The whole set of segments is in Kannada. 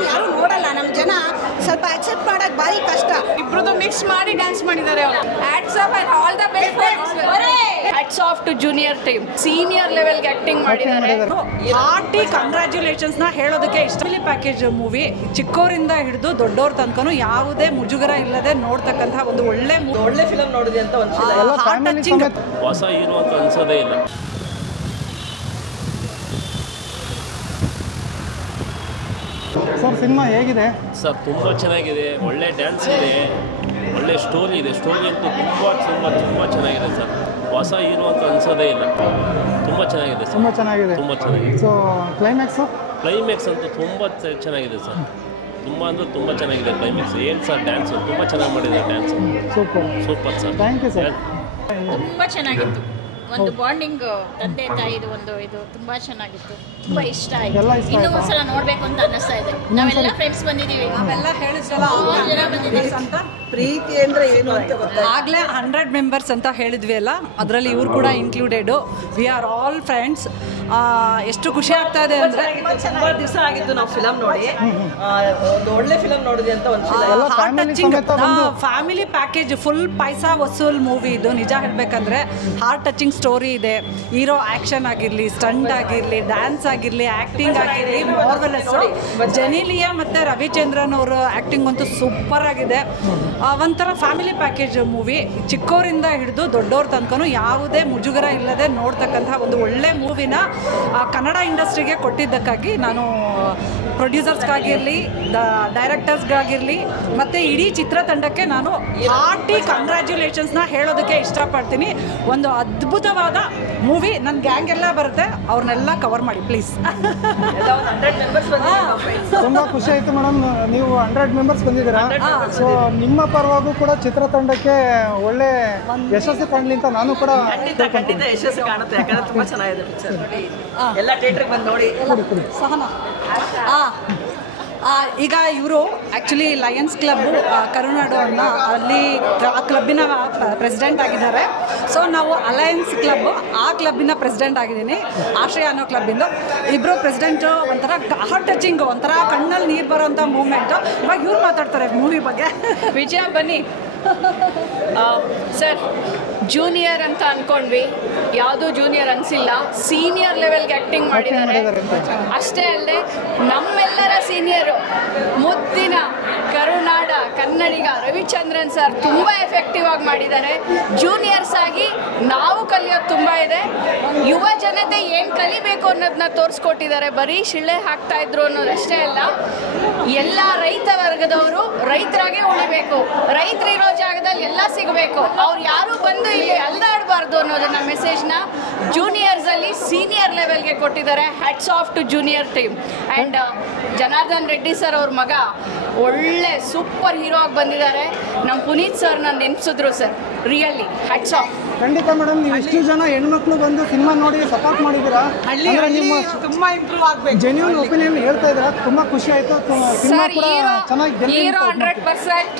ಫಿಲಮ್ ಯಾರು ನೋಡಲ್ಲ. ನಮ್ಮ ಜನ ಸ್ವಲ್ಪ ಅಕ್ಸೆಪ್ಟ್ ಮಾಡೋಕ್ಕೆ ಭಾರಿ ಕಷ್ಟ. ಇಬ್ರದ್ದು ಮಿಕ್ಸ್ ಮಾಡಿ ಡ್ಯಾನ್ಸ್ ಮಾಡಿದ್ದಾರೆ ಅವರು. Hats off and all the best. Hats off to junior team. Senior ಲೆವೆಲ್ಗೆ ಆಕ್ಟಿಂಗ್ ಮಾಡಿದ್ದಾರೆ. ಹಾರ್ಟಿ ಕಂಗ್ರ್ಯಾಚುಲೇಷನ್ಸ್ ನ ಹೇಳೋದಕ್ಕೆ ಇಷ್ಟ. ಪ್ಯಾಕೇಜ್ ಮೂವಿ ಚಿಕ್ಕವರಿಂದ ಹಿಡಿದು ದೊಡ್ಡವ್ರ ತನಕನೂ ಯಾವುದೇ ಮುಜುಗರ ಇಲ್ಲದೆ ನೋಡ್ತಕ್ಕಂಥ ಒಂದು ಒಳ್ಳೆ ಫಿಲಮ್ ನೋಡಿದೆ ಅಂತ ಒಂದು ಹೊಸ ಹೀರೋ ಅಂತ ಅನ್ಸೋದೇ ಇಲ್ಲ. ಸರ್ ಸಿನಿಮಾ ಹೇಗಿದೆ ಸರ್? ತುಂಬ ಚೆನ್ನಾಗಿದೆ, ಒಳ್ಳೆ ಡ್ಯಾನ್ಸ್ ಇದೆ, ಒಳ್ಳೆ ಸ್ಟೋರಿ ಇದೆ. ಸ್ಟೋರಿ ಅಂತೂ ತುಂಬ ಚೆನ್ನಾಗಿದೆ ಸರ್. ಹೊಸ ಹೀರೋ ಅಂತ ಅನ್ಸೋದೇ ಇಲ್ಲ. ತುಂಬ ಚೆನ್ನಾಗಿದೆ ಸರ್, ತುಂಬ ಚೆನ್ನಾಗಿದೆ. ಸೊ ಕ್ಲೈಮ್ಯಾಕ್ಸ್ ಅಂತೂ ತುಂಬ ಚೆನ್ನಾಗಿದೆ ಸರ್. ತುಂಬ ಅಂದರೆ ತುಂಬ ಚೆನ್ನಾಗಿದೆ ಕ್ಲೈಮ್ಯಾಕ್ಸ್. ಏನು ಸರ್ ಡ್ಯಾನ್ಸು ತುಂಬ ಚೆನ್ನಾಗಿ ಮಾಡಿದ್ದಾರೆ. Dance super sir. Thank you sir. ತುಂಬ ಚೆನ್ನಾಗಿತ್ತು. ಒಂದು ಬಾಂಡಿಂಗ್ ತಂದೆ ತಾಯಿದು ಒಂದು ಇದು ತುಂಬ ಚೆನ್ನಾಗಿತ್ತು. ತುಂಬ ಇಷ್ಟ ಆಯಿತು. ಇನ್ನೂ ಒಂದ್ಸಲ ನೋಡಬೇಕು ಅಂತ ಅನ್ನಿಸ್ತಾ ಇದೆ. ನಾವೆಲ್ಲ ಫ್ರೆಂಡ್ಸ್ ಬಂದಿದ್ದೀವಿ. ನಾವೆಲ್ಲ ಹೇಳಿದ್ವಲ್ಲ ಜನ ಬಂದಿದ್ದೀವಿ ಅಂತ. ಪ್ರೀತಿ ಅಂದರೆ ಏನು ಅಂತ ಗೊತ್ತಾಯ್ತು. ಆಗಲೇ 100 ಮೆಂಬರ್ಸ್ ಅಂತ ಹೇಳಿದ್ವಿ ಅಲ್ಲ, ಅದರಲ್ಲಿ ಇವ್ರು ಕೂಡ included. We are all friends. ಎಷ್ಟು ಖುಷಿ ಆಗ್ತಾ ಇದೆ ಅಂದರೆ ತುಂಬ ದಿವಸ ಆಗಿತ್ತು ನಾವು ಫಿಲಮ್ ನೋಡಿ. ಒಂದು ಒಳ್ಳೆ ಫಿಲಮ್ ನೋಡಿದೆ ಅಂತ ಒಂದು heart touching family package full ಪೈಸಾ ವಸೂಲ್ ಮೂವಿ ಇದು. ನಿಜ ಹೇಳಬೇಕಂದ್ರೆ ಹಾರ್ಟ್ ಟಚಿಂಗ್ ಸ್ಟೋರಿ ಇದೆ. ಹೀರೋ ಆ್ಯಕ್ಷನ್ ಆಗಿರಲಿ, ಸ್ಟಂಟ್ ಆಗಿರಲಿ, ಡ್ಯಾನ್ಸ್ ಆಗಿರಲಿ, ಆ್ಯಕ್ಟಿಂಗ್ ಆಗಿರಲಿ, ಮಾರ್ವೆಲಸ್. ಜೆನಿಲಿಯಾ ಮತ್ತು ರವಿಚಂದ್ರನ್ ಅವರು ಆ್ಯಕ್ಟಿಂಗ್ ಅಂತೂ ಸೂಪರ್ ಆಗಿದೆ. ಒಂಥರ ಫ್ಯಾಮಿಲಿ ಪ್ಯಾಕೇಜ್ ಮೂವಿ. ಚಿಕ್ಕವರಿಂದ ಹಿಡಿದು ದೊಡ್ಡವ್ರ ತನಕನೂ ಯಾವುದೇ ಮುಜುಗರ ಇಲ್ಲದೆ ನೋಡ್ತಕ್ಕಂಥ ಒಂದು ಒಳ್ಳೆ ಮೂವಿನ ಕನ್ನಡ ಇಂಡಸ್ಟ್ರಿಗೆ ಕೊಟ್ಟಿದ್ದಕ್ಕಾಗಿ ನಾನು ಪ್ರೊಡ್ಯೂಸರ್ಸ್ಗಾಗಿರಲಿ, ಡೈರೆಕ್ಟರ್ಸ್ಗಾಗಿರಲಿ ಮತ್ತು ಇಡೀ ಚಿತ್ರತಂಡಕ್ಕೆ ನಾನು ಹಾರ್ಟಿ ಕಂಗ್ರ್ಯಾಚುಲೇಷನ್ಸ್ನ ಹೇಳೋದಕ್ಕೆ ಇಷ್ಟಪಡ್ತೀನಿ. ಒಂದು ಅದ್ಭುತವಾದ ಮೂವಿ. ನನ್ನ ಗ್ಯಾಂಗ್ ಎಲ್ಲ ಬರುತ್ತೆ, ಅವ್ರನ್ನೆಲ್ಲ ಕವರ್ ಮಾಡಿ ಪ್ಲೀಸ್. ತುಂಬ ಖುಷಿ ಆಯಿತು ಮೇಡಮ್. ನೀವು 100 ಮೆಂಬರ್ಸ್ ಬಂದಿದ್ದೀರಾ. ಸೊ ನಿಮ್ಮ ಪರವಾಗೂ ಕೂಡ ಚಿತ್ರತಂಡಕ್ಕೆ ಒಳ್ಳೆ ಯಶಸ್ಸು ಕಾಣಲಿ ಅಂತ ನಾನು ಕೂಡ ಖಂಡಿತ ಯಶಸ್ಸು ಕಾಣುತ್ತೆ. ಯಾಕಂದ್ರೆ ತುಂಬ ಚೆನ್ನಾಗಿದೆ ಪಿಕ್ಚರ್. ಎಲ್ಲ ಥಿಯೇಟ್ರಿಗೆ ಬಂದು ನೋಡಿ. ಸಹನಾ ಈಗ ಇವರು ಆ್ಯಕ್ಚುಲಿ ಲಯನ್ಸ್ ಕ್ಲಬ್ಬು ಕರುನಾಡು ಅನ್ನೋ ಅಲ್ಲಿ ಆ ಕ್ಲಬ್ಬಿನ ಪ್ರೆಸಿಡೆಂಟ್ ಆಗಿದ್ದಾರೆ. ಸೊ ನಾವು ಅಲಯನ್ಸ್ ಕ್ಲಬ್, ಆ ಕ್ಲಬ್ಬಿನ ಪ್ರೆಸಿಡೆಂಟ್ ಆಗಿದ್ದೀನಿ. ಆಶ್ರಯ ಅನ್ನೋ ಕ್ಲಬ್ಬಿಂದು ಇಬ್ಬರು ಪ್ರೆಸಿಡೆಂಟು. ಒಂಥರ ಹಾರ್ಟ್ ಟಚಿಂಗು, ಒಂಥರ ಕಣ್ಣಲ್ಲಿ ನೀರು ಬರೋವಂಥ ಮೂಮೆಂಟು. ಇವಾಗ ಇವ್ರು ಮಾತಾಡ್ತಾರೆ ಮೂವಿ ಬಗ್ಗೆ. ವಿಜಯ ಬನ್ನಿ ಸರ್. ಜೂನಿಯರ್ ಅಂತ ಅಂದ್ಕೊಂಡ್ವಿ, ಯಾವುದೂ ಜೂನಿಯರ್ ಅನಿಸಿಲ್ಲ. ಸೀನಿಯರ್ ಲೆವೆಲ್ಗೆ ಆ್ಯಕ್ಟಿಂಗ್ ಮಾಡಿದ್ದಾರೆ. ಅಷ್ಟೇ ಅಲ್ಲದೆ ನಮ್ಮೆಲ್ಲರ ಸೀನಿಯರು ಮುದ್ದಿನ ಕರುನಾಡ ಕನ್ನಡಿಗ ರವಿಚಂದ್ರನ್ ಸರ್ ತುಂಬ ಎಫೆಕ್ಟಿವ್ ಆಗಿ ಮಾಡಿದ್ದಾರೆ. ಜೂನಿಯರ್ಸ್ ಆಗಿ ನಾವು ಕಲಿಯೋದು ತುಂಬ ಇದೆ. ಯುವ ಜನತೆ ಏನು ಕಲಿಬೇಕು ಅನ್ನೋದನ್ನ ತೋರಿಸ್ಕೊಟ್ಟಿದ್ದಾರೆ. ಬರೀ ಶಿಳ್ಳೆ ಹಾಕ್ತಾ ಇದ್ರು ಅನ್ನೋದಷ್ಟೇ ಅಲ್ಲ, ಎಲ್ಲ ರೈತ ವರ್ಗದವರು ರೈತರಾಗೆ ಉಳಿಬೇಕು, ರೈತರಿರೋ ಜಾಗದಲ್ಲಿ ಎಲ್ಲ ಸಿಗಬೇಕು, ಅವ್ರು ಯಾರು ಬಂದು ಇಲ್ಲಿ ಅಲ್ದಾಡಬಾರ್ದು ಅನ್ನೋದನ್ನ ಮೆಸೇಜ್ನ ಜೂನಿಯರ್ಸಲ್ಲಿ ಸೀನಿಯರ್ ಲೆವೆಲ್ಗೆ ಕೊಟ್ಟಿದ್ದಾರೆ. Hats off to junior team. And Janardhan Reddy sir ಅವ್ರ ಮಗ ಒಳ್ಳೆ ಸೂಪರ್ ಹೀರೋ ಆಗಿ ಬಂದಿದ್ದಾರೆ. ನಮ್ಮ ಪುನೀತ್ ಸರ್ ನನ್ನ ನೆನ್ಸಿದ್ರು ಸರ್. Really hats off. ಖಂಡಿತ ಮೇಡಮ್. ನೀವು ಇಷ್ಟು ಜನ ಹೆಣ್ಮಕ್ಳು ಬಂದು ಸಿನಿಮಾ ನೋಡಿ ಸಪೋರ್ಟ್ ಮಾಡಿದ್ದೀರಾ. ನಿಮ್ಮ ತುಂಬ ಇಂಪ್ರೂವ್ ಆಗಬೇಕು. ಜೆನ್ಯೂನ್ ಒಪಿನಿಯನ್ ಹೇಳ್ತಾ ಇದ್ದೀರಾ. ತುಂಬ ಖುಷಿ ಆಯಿತು. ಸಿನಿಮಾ ಕೂಡ ಚೆನ್ನಾಗಿ hero 100%,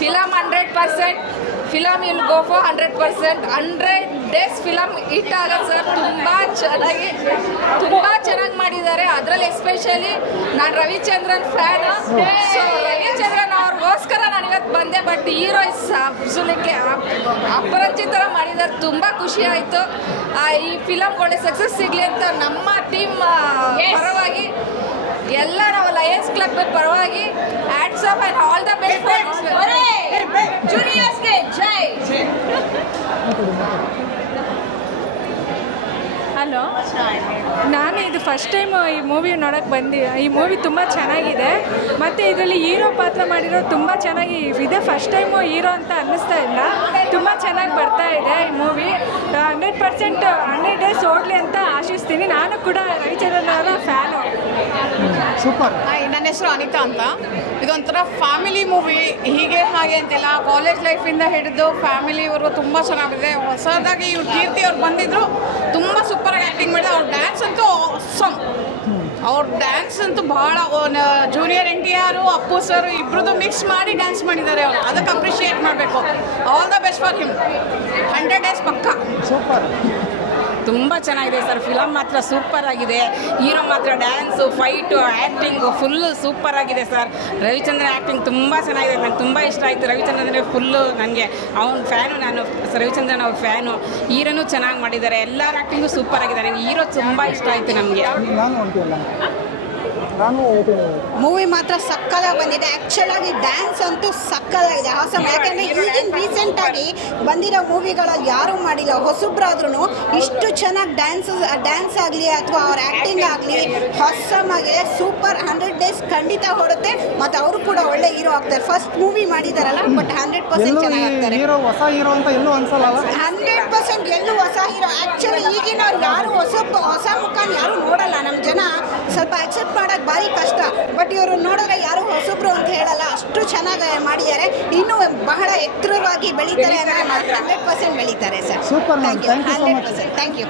film 100%, film will go for 100%. 100 days film hit ಆಗುತ್ತೆ ಸರ್. ತುಂಬ ಚೆನ್ನಾಗಿ ಮಾಡಿದ್ದಾರೆ. ಅದರಲ್ಲಿ ಎಸ್ಪೆಷಲಿ ನಾನು ರವಿಚಂದ್ರನ್ ಫ್ಯಾನ್. ಸೊ ರವಿಚಂದ್ರನ್ ಅವ್ರಿಗೋಸ್ಕರ ನಾನು ಇವತ್ತು ಬಂದೆ. ಬಟ್ ಹೀರೋ ಅಬ್ಸುಲಿಕ್ಕೆ ಅಪರಂಜಿತರ ಮಾಡಿದ್ದಾರೆ. ತುಂಬ ಖುಷಿ ಆಯಿತು. ಈ ಫಿಲಮ್ ಒಳ್ಳೆ ಸಕ್ಸಸ್ ಸಿಗಲಿ ಅಂತ ನಮ್ಮ ಟೀಮ್ ಪರವಾಗಿ, ಎಲ್ಲ ನಾವು ಲಯನ್ಸ್ ಕ್ಲಬ್ ಪರವಾಗಿ hats off and all the best. ಜೂನಿಯರ್ಸ್ಗೆ ಜೈ. ಹಲೋ, ನಾನು ಇದು ಫಸ್ಟ್ ಟೈಮ್ ಈ ಮೂವಿ ನೋಡೋಕ್ಕೆ ಈ ಮೂವಿ ತುಂಬ ಚೆನ್ನಾಗಿದೆ. ಮತ್ತು ಇದರಲ್ಲಿ ಹೀರೋ ಪಾತ್ರ ಮಾಡಿರೋ ತುಂಬ ಚೆನ್ನಾಗಿ ಇದೆ. ಫಸ್ಟ್ ಟೈಮು ಹೀರೋ ಅಂತ ಅನ್ನಿಸ್ತಾ ಇಲ್ಲ. ತುಂಬ ಚೆನ್ನಾಗಿ ಬರ್ತಾ ಇದೆ ಈ ಮೂವಿ. 100% 100 days ಓಡಲಿ ಅಂತ ಆಶಿಸ್ತೀನಿ. ನಾನು ಕೂಡ ರವಿಚಂದ್ರನ್ ಅವರ ಫ್ಯಾನು. ಸೂಪರ್. ನನ್ನ ಹೆಸರು ಅನಿತಾ ಅಂತ. ಇದೊಂಥರ ಫ್ಯಾಮಿಲಿ ಮೂವಿ. ಹೀಗೆ ಹಾಗೆ ಅಂತಿಲ್ಲ, ಕಾಲೇಜ್ ಲೈಫಿಂದ ಹಿಡಿದು ಫ್ಯಾಮಿಲಿವರೆಗೂ ತುಂಬ ಚೆನ್ನಾಗಿದೆ. ಹೊಸದಾಗಿ ಇವ್ರು ಕೀರ್ತಿ ಅವ್ರು ಬಂದಿದ್ರು, ತುಂಬ ಸೂಪರಾಗಿ ಆ್ಯಕ್ಟಿಂಗ್ ಮಾಡಿದ್ರು. ಅವ್ರ ಡ್ಯಾನ್ಸ್ ಅಂತೂ ಆಸಮ್. ಅವ್ರ ಡ್ಯಾನ್ಸ್ ಅಂತೂ ಭಾಳ. ಜೂನಿಯರ್ NTR, ಅಪ್ಪು ಸರ್ ಇಬ್ಬರದ್ದು ಮಿಕ್ಸ್ ಮಾಡಿ ಡ್ಯಾನ್ಸ್ ಮಾಡಿದ್ದಾರೆ ಅವರು. ಅದಕ್ಕೆ ಅಪ್ರಿಷಿಯೇಟ್ ಮಾಡಬೇಕು. All the best for him. 100 days ಪಕ್ಕ. ಸೂಪರ್. ತುಂಬ ಚೆನ್ನಾಗಿದೆ ಸರ್. ಫಿಲಮ್ ಮಾತ್ರ ಸೂಪರ್ ಆಗಿದೆ. ಹೀರೋ ಮಾತ್ರ dance, fight, acting full super ಆಗಿದೆ ಸರ್. ರವಿಚಂದ್ರನ್ ಆ್ಯಕ್ಟಿಂಗ್ ತುಂಬ ಚೆನ್ನಾಗಿದೆ. ನಂಗೆ ತುಂಬ ಇಷ್ಟ ಆಯಿತು. ರವಿಚಂದ್ರನ್ ಅಂದರೆ ಫುಲ್ಲು ನನಗೆ ಅವನ ಫ್ಯಾನು ನಾನು. ರವಿಚಂದ್ರನ್ ಅವ್ರ ಫ್ಯಾನು. ಹೀರೋನು ಚೆನ್ನಾಗಿ ಮಾಡಿದ್ದಾರೆ. ಎಲ್ಲರ ಆ್ಯಕ್ಟಿಂಗು ಸೂಪರ್ ಆಗಿದೆ. ನನಗೆ ಹೀರೋ ತುಂಬ ಇಷ್ಟ ಆಯಿತು ನಮಗೆ. ಮೂವಿ ಮಾತ್ರ ಸಕ್ಕತ್ತಾಗಿ ಬಂದಿದೆ. ಆ್ಯಕ್ಚುಲ್ ಆಗಿ ಡ್ಯಾನ್ಸ್ ಅಂತೂ ಸಕ್ಕತ್ತಾಗಿದೆ, ಹಾಸಮ್. ಯಾಕೆಂದರೆ ಈಗಿನ ರೀಸೆಂಟಾಗಿ ಬಂದಿರೋ ಮೂವಿಗಳಲ್ಲಿ ಯಾರೂ ಮಾಡಿಲ್ಲ. ಹೊಸಬ್ರಾದ್ರೂ ಇಷ್ಟು ಚೆನ್ನಾಗಿ ಡ್ಯಾನ್ಸ್ ಆಗಲಿ ಅಥವಾ ಅವ್ರ ಆ್ಯಕ್ಟಿಂಗ್ ಆಗಲಿ ಹಾಸಮ್ ಆಗಿದೆ. ಸೂಪರ್. 100 ಡೇಸ್ ಖಂಡಿತ ಹೊಡುತ್ತೆ. ಮತ್ತು ಅವರು ಕೂಡ ಒಳ್ಳೆ ಹೀರೋ ಆಗ್ತಾರೆ. ಫಸ್ಟ್ ಮೂವಿ ಮಾಡಿದಾರಲ್ಲ, ಬಟ್ 100% ಚೆನ್ನಾಗಿ ಆಗ್ತಾರೆ. 100% ಎಲ್ಲೂ ಹೊಸ ಹೀರೋ. ಆ್ಯಕ್ಚುಲಿ ಈಗಿನವ್ರು ಯಾರು ಹೊಸ ಮುಖನ ಯಾರು ನೋಡಲ್ಲ. ನಮ್ಮ ಜನ ಸ್ವಲ್ಪ ಅಕ್ಸೆಪ್ಟ್ ಮಾಡೋಕ್ಕೆ ಭಾರಿ ಕಷ್ಟ. ಬಟ್ ಇವರು ನೋಡಿದ್ರೆ ಯಾರು ಹೊಸಬ್ರು ಅಂತ ಹೇಳಲ್ಲ. ಅಷ್ಟು ಚೆನ್ನಾಗಿ ಮಾಡಿದ್ದಾರೆ. ಇನ್ನೂ ಬಹಳ ಎತ್ತರವಾಗಿ ಬೆಳೀತಾರೆ. 100% ಬೆಳೀತಾರೆ sir. Super. Thank you. 100%. Thank you.